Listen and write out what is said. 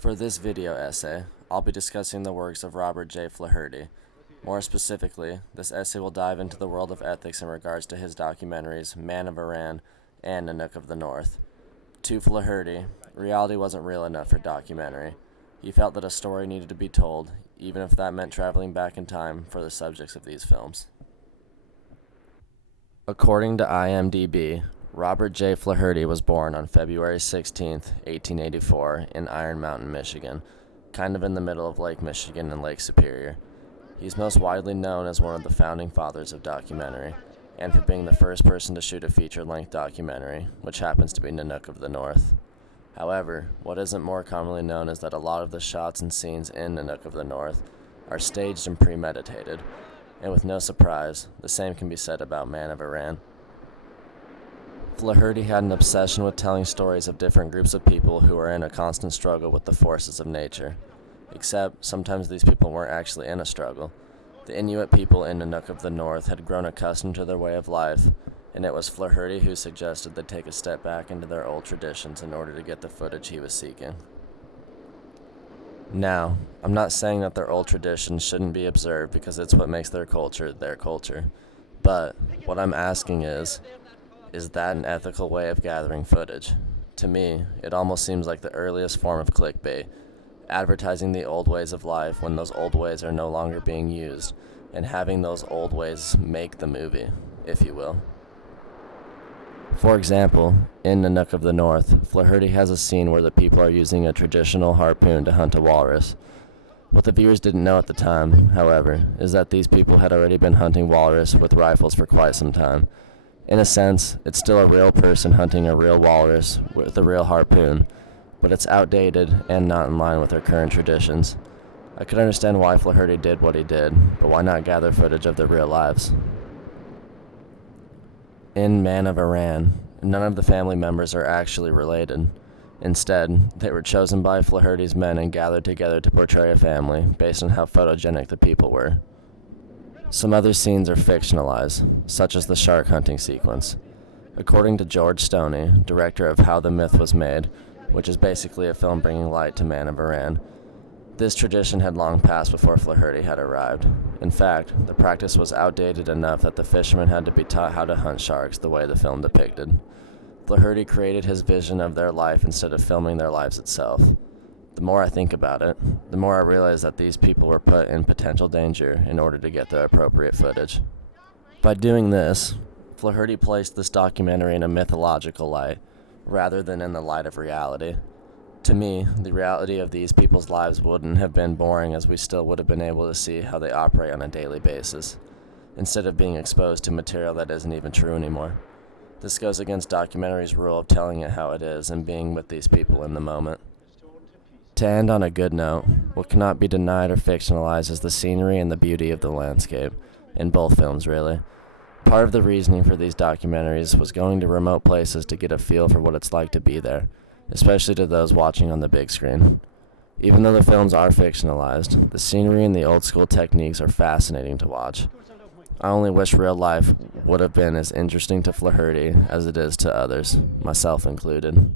For this video essay, I'll be discussing the works of Robert J. Flaherty. More specifically, this essay will dive into the world of ethics in regards to his documentaries Man of Aran and Nanook of the North. To Flaherty, reality wasn't real enough for documentary. He felt that a story needed to be told, even if that meant traveling back in time for the subjects of these films. According to IMDb, Robert J. Flaherty was born on February 16, 1884, in Iron Mountain, Michigan, kind of in the middle of Lake Michigan and Lake Superior. He's most widely known as one of the founding fathers of documentary, and for being the first person to shoot a feature-length documentary, which happens to be Nanook of the North. However, what isn't more commonly known is that a lot of the shots and scenes in Nanook of the North are staged and premeditated, and with no surprise, the same can be said about Man of Aran. Flaherty had an obsession with telling stories of different groups of people who were in a constant struggle with the forces of nature. Except, sometimes these people weren't actually in a struggle. The Inuit people in Nanook of the North had grown accustomed to their way of life, and it was Flaherty who suggested they take a step back into their old traditions in order to get the footage he was seeking. Now, I'm not saying that their old traditions shouldn't be observed because it's what makes their culture, but what I'm asking is that an ethical way of gathering footage? To me, it almost seems like the earliest form of clickbait, advertising the old ways of life when those old ways are no longer being used, and having those old ways make the movie, if you will. For example, in Nanook of the North, Flaherty has a scene where the people are using a traditional harpoon to hunt a walrus. What the viewers didn't know at the time, however, is that these people had already been hunting walrus with rifles for quite some time. In a sense, it's still a real person hunting a real walrus with a real harpoon, but it's outdated and not in line with our current traditions. I could understand why Flaherty did what he did, but why not gather footage of their real lives? In Man of Aran, none of the family members are actually related. Instead, they were chosen by Flaherty's men and gathered together to portray a family based on how photogenic the people were. Some other scenes are fictionalized, such as the shark hunting sequence. According to George Stoney, director of How the Myth Was Made, which is basically a film bringing light to Man of Aran, this tradition had long passed before Flaherty had arrived. In fact, the practice was outdated enough that the fishermen had to be taught how to hunt sharks the way the film depicted. Flaherty created his vision of their life instead of filming their lives itself. The more I think about it, the more I realize that these people were put in potential danger in order to get the appropriate footage. By doing this, Flaherty placed this documentary in a mythological light, rather than in the light of reality. To me, the reality of these people's lives wouldn't have been boring, as we still would have been able to see how they operate on a daily basis, instead of being exposed to material that isn't even true anymore. This goes against documentary's rule of telling it how it is and being with these people in the moment. To end on a good note, what cannot be denied or fictionalized is the scenery and the beauty of the landscape, in both films really. Part of the reasoning for these documentaries was going to remote places to get a feel for what it's like to be there, especially to those watching on the big screen. Even though the films are fictionalized, the scenery and the old school techniques are fascinating to watch. I only wish real life would have been as interesting to Flaherty as it is to others, myself included.